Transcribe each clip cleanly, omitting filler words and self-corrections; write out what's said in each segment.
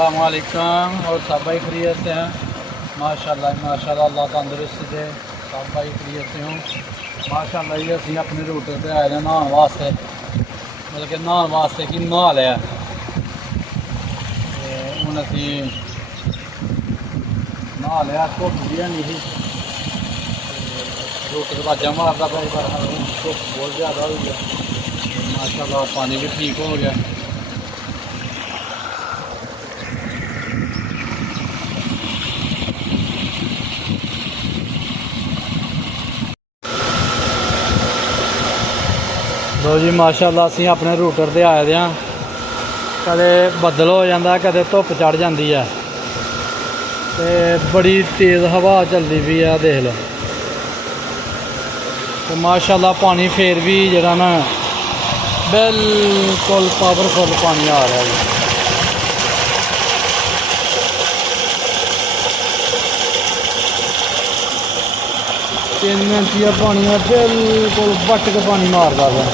अस्सलाम वालेकुम। और सब भाई खैरियत से हैं? माशाल्लाह माशाल्लाह, अल्लाह तंदुरुस्ती दे, सब भाई खैरियत से हों माशाल्लाह। ये असी अपने रूट पर आए हैं नहाने वास्ते, मतलब कि नहाने वास्ते कि नहा लिया हूँ असी नहा लिया। धुप्प भी नहीं ही रूट पर बाजा मारता पाई, पर धुप्प बहुत ज़्यादा हो गया माशाल्लाह। पानी भी ठीक हो गया। लो जी माशाल्लाह, असी अपने रूटर पर आए हैं। कदे बदल हो जाता, कदे धुप्प चढ़ जाती है, तो बड़ी तेज़ हवा चलती पई है, देख लो। तो माशाल्लाह पानी फिर भी जरा ना बिल्कुल पावरफुल पानी आ रहा है। 3 इंचिया पानी है, बिल्कुल बट के पानी मारता है।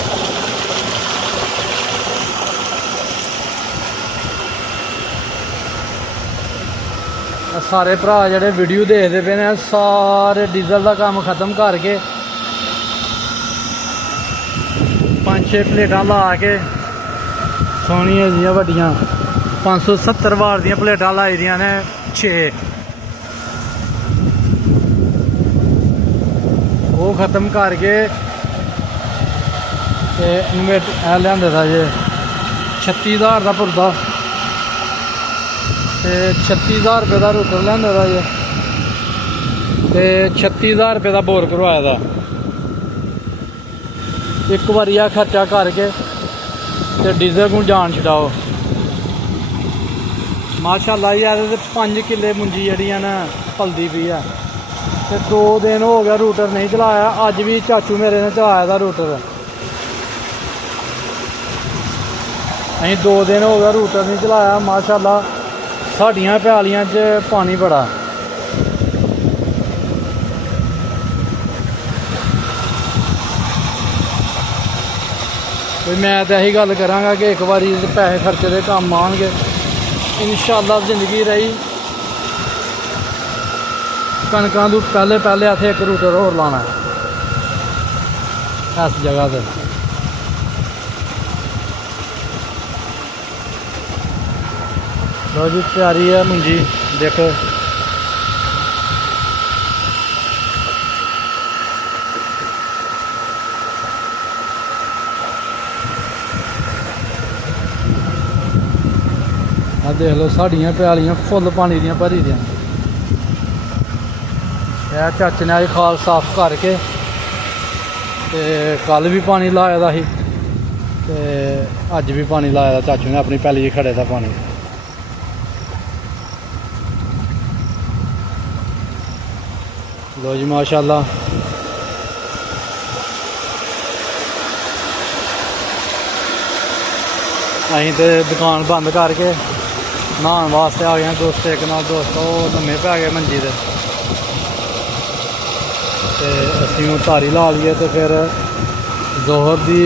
सारे भरा जेडे वीडियो देखते पे ने, सारे डीजल का काम खत्म करके 5-6 प्लेटा ला के सोहनिया जी वड्डियां 570 वाट दी प्लेटा लाई दियां ने 6, वो खत्म करके इन्वेटर लिया था जे 36,000 का पुरदा, 36,000 रुपये का रूटर लिया था जे, 36,000 रुपये का बोर करवाया था। एक बार यह खर्चा करके तो डीजल को जान छड़ाओ माशाल्लाह। यार 5 किले मुंजी जड़ियां ना पलदी पई है, तो 2 दिन हो गया रूटर नहीं चलाया। अज भी चाचू मेरे ने चलाया था रूटर, अं 2 दिन हो गया रूटर नहीं चलाया माशाल्लाह। साड़ियाँ प्यालियां च पानी बड़ा, मैं तो यही गल कराँगा कि एक बारी पैसे खर्चे के काम आएंगे इंशाअल्लाह। जिंदगी रही कणकां तो पहले पहले इत्थे एक रूटर होर लाना है इस जगह पर। लो जी तैयारी है मुंजी, देखो देख लो साड़ियाँ प्यालियां फुल पानी दियां भरी दियां। चाचे ने अज खाल साफ करके कल भी पानी लाए दा ही, अज भी पानी लाए दा चाचू ने अपनी पैली खड़े दा पानी। लो जी माशाल्लाह, अं तो दुकान बंद करके नहाने वास्ते आ गए दोस्त एक नाल दोस्त, वो लम्मे पै गए मंजी ते असी हूँ तारी ला लीए। तो फिर जोहर की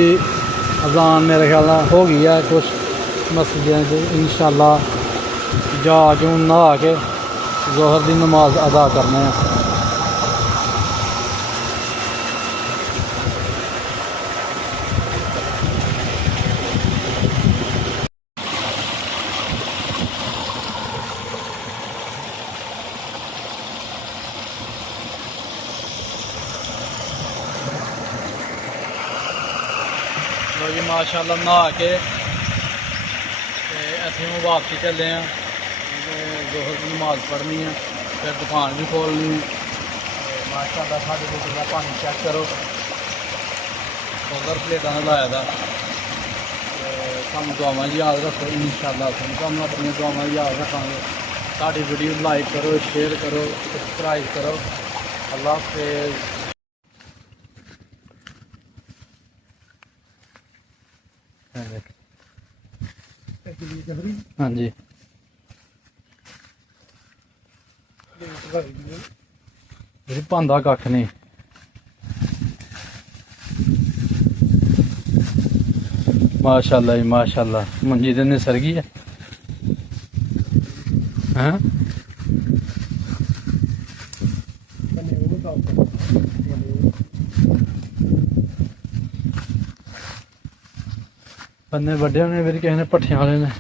अजान मेरे ख्याल हो गई है कुछ मस्जिदें इंशाअल्लाह, जाके हूँ नहा के जोहर की नमाज अदा करने हैं। लो जी माशाल्लाह नहा के असीं हूँ वापसी चले हैं, जोहर की नमाज पढ़नी है, फिर दुकान भी खोलनी। माशाल्लाह साढ़े रूटर का पानी चेक करो, 100 प्लेटा ने लाया था। सानू दुआवां याद रखो इंशाअल्लाह, सानू अपनी दुआवां याद रखांगे। साड़ी वीडियो लाइक करो, शेयर करो, सब्सक्राइब करो। अल्लाह हाफिज़। हाँ जी भांदा कख नहीं। माशाल्लाह जी माशाल्लाह, मंजी तो निसर गई है। ਹੈਂ ਬੰਨੇ ਵੱਡੇ ਹੋਣੇ ਫਿਰ ਕਿਸੇ ਨੇ ਭੱਠਿਆਂ ਵਾਲੇ ਨੇ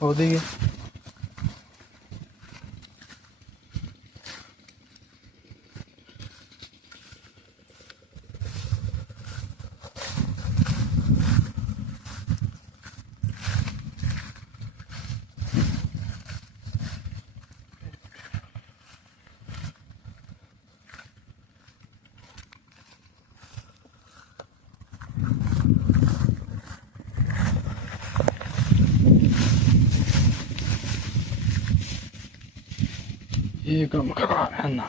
ਉਹਦੀ ਇਹ ਕੰਮ ਖਰਾਬ ਹੈ ਨਾ